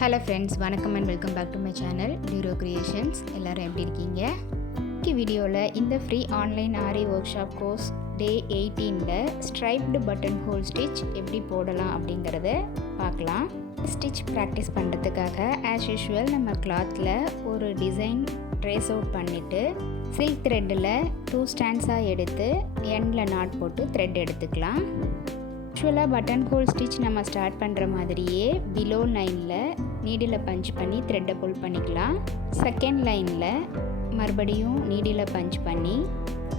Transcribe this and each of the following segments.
Hello friends, வணக்கம் and welcome back to my channel டியூரோ creations. எல்லோரும் எப்படி இருக்கீங்க? இன்னைக்கு வீடியோவில் இந்த free online aari workshop course day 18ல் ஸ்ட்ரைப்டு பட்டன் ஹோல் ஸ்டிச் எப்படி போடலாம் அப்படிங்கிறத பார்க்கலாம். ஸ்டிச் ப்ராக்டிஸ் பண்ணுறதுக்காக ஆஸ் யூஷுவல் நம்ம கிளாத்தில் ஒரு டிசைன் ட்ரேஸ் அவுட் பண்ணிவிட்டு சில்க் த்ரெட்டில் 2 ஸ்டாண்ட்ஸாக எடுத்து எண்டில் நாட் போட்டு த்ரெட் எடுத்துக்கலாம். யூஷுவலாக பட்டன் ஹோல் ஸ்டிச் நம்ம ஸ்டார்ட் பண்ணுற மாதிரியே பிலோ லைனில் நீடில் பஞ்ச் பண்ணி த்ரெட்டை புல் பண்ணிக்கலாம். செகண்ட் லைனில் மறுபடியும் நீடில் பஞ்ச் பண்ணி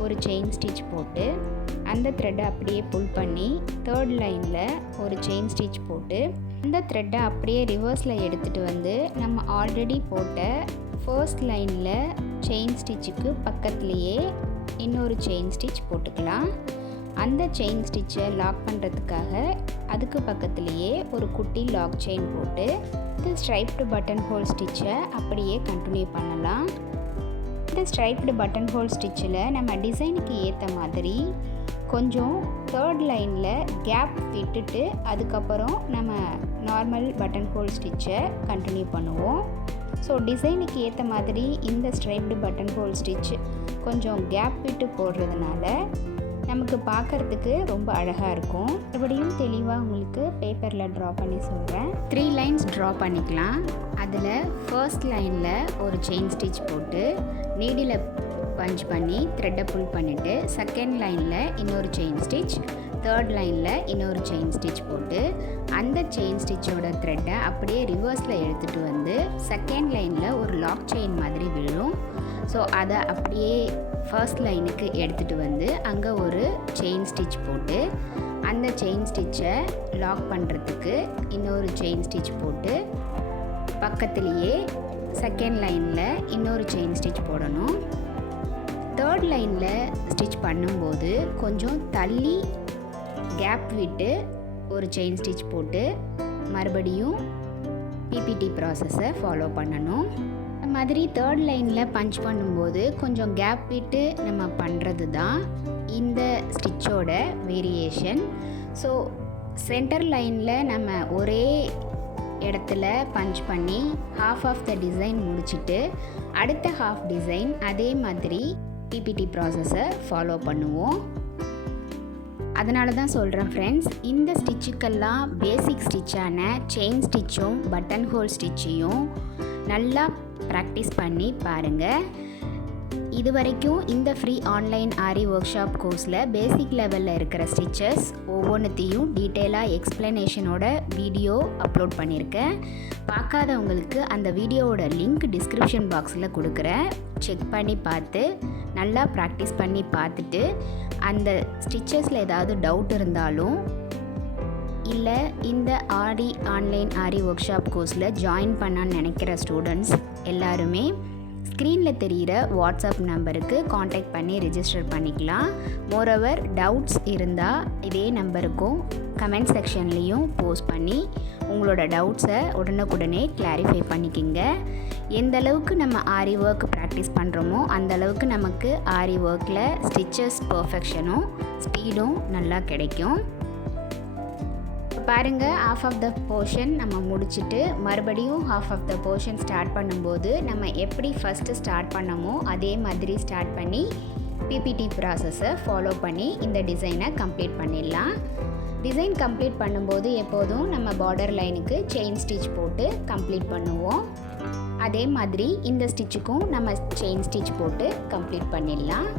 ஒரு செயின் ஸ்டிச் போட்டு அந்த த்ரெட்டை அப்படியே புல் பண்ணி தேர்ட் லைனில் ஒரு செயின் ஸ்டிச் போட்டு அந்த த்ரெட்டை அப்படியே ரிவர்ஸில் எடுத்துகிட்டு வந்து நம்ம ஆல்ரெடி போட்ட ஃபர்ஸ்ட் லைனில் செயின் ஸ்டிச்சுக்கு பக்கத்துலேயே இன்னொரு செயின் ஸ்டிச் போட்டுக்கலாம். அந்த செயின் ஸ்டிச்சை லாக் பண்ணுறதுக்காக அதுக்கு பக்கத்துலேயே ஒரு குட்டி லாக் செயின் போட்டு இந்த ஸ்ட்ரைப்டு பட்டன் ஹோல் ஸ்டிச்சை அப்படியே கண்டினியூ பண்ணலாம். இந்த ஸ்ட்ரைப்டு பட்டன் ஹோல் ஸ்டிச்சில் நம்ம டிசைனுக்கு ஏற்ற மாதிரி கொஞ்சம் தேர்ட் லைனில் கேப் விட்டுட்டு அதுக்கப்புறம் நம்ம நார்மல் பட்டன் ஹோல் ஸ்டிச்சை கண்டினியூ பண்ணுவோம். ஸோ டிசைனுக்கு ஏற்ற மாதிரி இந்த ஸ்ட்ரைப்டு பட்டன் ஹோல் ஸ்டிச் கொஞ்சம் கேப் விட்டு போடுறதுனால நமக்கு பார்க்குறதுக்கு ரொம்ப அழகாக இருக்கும். மறுபடியும் தெளிவாக உங்களுக்கு பேப்பரில் ட்ரா பண்ணி சொல்கிறேன். 3 லைன்ஸ் ட்ரா பண்ணிக்கலாம். அதில் ஃபர்ஸ்ட் லைனில் ஒரு செயின் ஸ்டிச் போட்டு நீடில் பஞ்ச் பண்ணி த்ரெட்டை புல் பண்ணிவிட்டு செகண்ட் லைனில் இன்னொரு செயின் ஸ்டிச், தேர்ட் லைனில் இன்னொரு செயின் ஸ்டிச் போட்டு அந்த செயின் ஸ்டிச்சோட த்ரெட்டை அப்படியே ரிவர்ஸில் எடுத்துகிட்டு வந்து செகண்ட் லைனில் ஒரு லாக் செயின் மாதிரி விழும். ஸோ அதை அப்படியே ஃபர்ஸ்ட் லைனுக்கு எடுத்துகிட்டு வந்து அங்கே ஒரு செயின் ஸ்டிச் போட்டு அந்த செயின் ஸ்டிச்சை லாக் பண்ணுறதுக்கு இன்னொரு செயின் ஸ்டிச் போட்டு பக்கத்துலேயே செகண்ட் லைனில் இன்னொரு செயின் ஸ்டிச் போடணும். தேர்ட் லைனில் ஸ்டிச் பண்ணும்போது கொஞ்சம் தள்ளி கேப் விட்டு ஒரு செயின் ஸ்டிச் போட்டு மறுபடியும் பிபிடி ப்ராசஸை ஃபாலோ பண்ணணும். இந்த மாதிரி தேர்ட் லைனில் பஞ்ச் பண்ணும்போது கொஞ்சம் கேப் விட்டு நம்ம பண்ணுறது தான் இந்த ஸ்டிச்சோட வேரியேஷன். ஸோ சென்டர் லைனில் நம்ம ஒரே இடத்துல பஞ்ச் பண்ணி ஹாஃப் ஆஃப் த டிசைன் முடிச்சுட்டு அடுத்த ஹாஃப் டிசைன் அதே மாதிரி பிபிடி ப்ராசஸை ஃபாலோ பண்ணுவோம். அதனால தான் சொல்கிறேன் ஃப்ரெண்ட்ஸ், இந்த ஸ்டிச்சுக்கெல்லாம் பேசிக் ஸ்டிச்சான செயின் ஸ்டிச்சும் பட்டன் ஹோல் ஸ்டிச்சையும் நல்லா ப்ராக்டிஸ் பண்ணி பாருங்கள். இது வரைக்கும் இந்த free online aari work shop கோர்ஸில் பேசிக் லெவலில் இருக்கிற ஸ்டிச்சஸ் ஒவ்வொன்றுத்தையும் டீட்டெயிலாக எக்ஸ்ப்ளனேஷனோட வீடியோ அப்லோட் பண்ணியிருக்கேன். பார்க்காதவங்களுக்கு அந்த வீடியோவோட லிங்க் டிஸ்கிரிப்ஷன் பாக்ஸில் கொடுக்குறேன். செக் பண்ணி பார்த்து நல்லா ப்ராக்டிஸ் பண்ணி பார்த்துட்டு அந்த ஸ்டிச்சஸில் ஏதாவது டவுட் இருந்தாலும் இல்லை இந்த ஆரி ஆன்லைன் ஆரி ஒர்க் ஷாப் கோர்ஸில் ஜாயின் பண்ணான்னு நினைக்கிற ஸ்டூடெண்ட்ஸ் எல்லாருமே ஸ்க்ரீனில் தெரிகிற வாட்ஸ்அப் நம்பருக்கு காண்டாக்ட் பண்ணி ரிஜிஸ்டர் பண்ணிக்கலாம். மோரோவர் டவுட்ஸ் இருந்தால் இதே நம்பருக்கும் கமெண்ட் செக்ஷன்லேயும் போஸ்ட் பண்ணி உங்களோட டவுட்ஸை உடனுக்குடனே கிளாரிஃபை பண்ணிக்கிங்க. எந்த அளவுக்கு நம்ம ஆரி ஒர்க் ப்ராக்டிஸ் பண்ணுறோமோ அந்தளவுக்கு நமக்கு ஆரி ஒர்க்கில் ஸ்டிச்சஸ் பர்ஃபெக்ஷனும் ஸ்பீடும் நல்லா கிடைக்கும். பாருங்கள், ஹாஃப் ஆஃப் த போர்ஷன் நம்ம முடிச்சுட்டு மறுபடியும் half of the portion start பண்ணும்போது நம்ம எப்படி ஃபஸ்ட்டு ஸ்டார்ட் பண்ணமோ அதே மாதிரி ஸ்டார்ட் பண்ணி பிபிடி ப்ராசஸை ஃபாலோ பண்ணி இந்த டிசைனை கம்ப்ளீட் பண்ணிடலாம். டிசைன் கம்ப்ளீட் பண்ணும்போது எப்போதும் நம்ம பார்டர் லைனுக்கு செயின் ஸ்டிச் போட்டு கம்ப்ளீட் பண்ணுவோம். அதே மாதிரி இந்த ஸ்டிச்சுக்கும் நம்ம செயின் ஸ்டிச் போட்டு கம்ப்ளீட் பண்ணிடலாம்.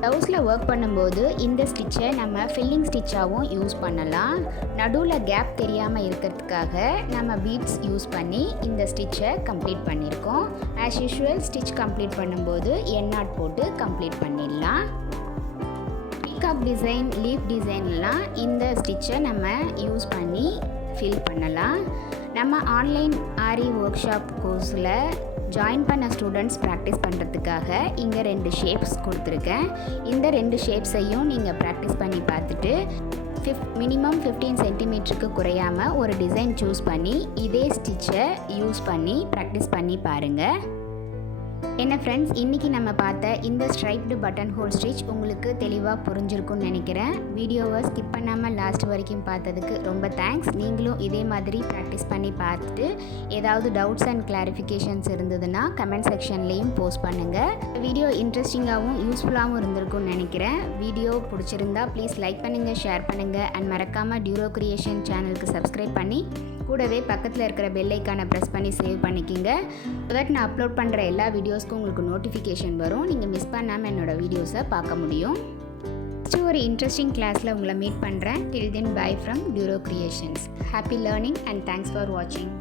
ப்ளவுஸில் ஒர்க் பண்ணும்போது இந்த ஸ்டிச்சை நம்ம ஃபில்லிங் ஸ்டிச்சாகவும் யூஸ் பண்ணலாம். நடுவில் கேப் தெரியாமல் இருக்கிறதுக்காக நம்ம பீட்ஸ் யூஸ் பண்ணி இந்த ஸ்டிச்சை கம்ப்ளீட் பண்ணியிருக்கோம். ஆஸ் யூஷுவல் ஸ்டிச் கம்ப்ளீட் பண்ணும்போது என் நாட் போட்டு கம்ப்ளீட் பண்ணிடலாம். பீகாக் டிசைன், லீஃப் டிசைன்லாம் இந்த ஸ்டிச்சை நம்ம யூஸ் பண்ணி ஃபில் பண்ணலாம். நம்ம ஆன்லைன் ஆரி ஒர்க் ஷாப் கோர்ஸில் ஜாயின் பண்ண ஸ்டூடெண்ட்ஸ் ப்ராக்டிஸ் பண்ணுறதுக்காக இங்கே 2 ஷேப்ஸ் கொடுத்துருக்கேன். இந்த 2 ஷேப்ஸையும் நீங்கள் ப்ராக்டிஸ் பண்ணி பார்த்துட்டு மினிமம் 15 சென்டிமீட்டருக்கு குறையாமல் ஒரு டிசைன் சூஸ் பண்ணி இதே ஸ்டிச்சை யூஸ் பண்ணி ப்ராக்டிஸ் பண்ணி பாருங்கள். என்ன ஃப்ரெண்ட்ஸ், இன்றைக்கி நம்ம பார்த்த இந்த ஸ்ட்ரைப்டு பட்டன் ஹோல் ஸ்டிச் உங்களுக்கு தெளிவாக புரிஞ்சிருக்கும்னு நினைக்கிறேன். வீடியோவை ஸ்கிப் பண்ணாமல் லாஸ்ட் வரைக்கும் பார்த்ததுக்கு ரொம்ப தேங்க்ஸ். நீங்களும் இதே மாதிரி ப்ராக்டிஸ் பண்ணி பார்த்துட்டு ஏதாவது டவுட்ஸ் அண்ட் கிளாரிஃபிகேஷன்ஸ் இருந்ததுன்னா கமெண்ட் செக்ஷன்லேயும் போஸ்ட் பண்ணுங்கள். வீடியோ இன்ட்ரெஸ்டிங்காகவும் யூஸ்ஃபுல்லாகவும் இருந்திருக்கும்னு நினைக்கிறேன். வீடியோ பிடிச்சிருந்தா ப்ளீஸ் லைக் பண்ணுங்கள், ஷேர் பண்ணுங்கள் அண்ட் மறக்காமல் டியூரோ கிரியேஷன் சேனலுக்கு சப்ஸ்கிரைப் பண்ணி கூடவே பக்கத்தில் இருக்கிற பெல் ஐக்கானை ப்ரெஸ் பண்ணி சேவ் பண்ணிக்கிங்க. ஸோ தட் நான் அப்லோட் பண்ணுற எல்லா வீடியோஸ்க்கும் உங்களுக்கு நோட்டிஃபிகேஷன் வரும். நீங்கள் மிஸ் பண்ணாமல் என்னோடய வீடியோஸை பார்க்க முடியும். நெக்ஸ்ட் ஒரு இன்ட்ரெஸ்டிங் கிளாஸில் உங்களை மீட் பண்ணுறேன். Till then bye from Duro creations. Happy learning and thanks for வாட்சிங்.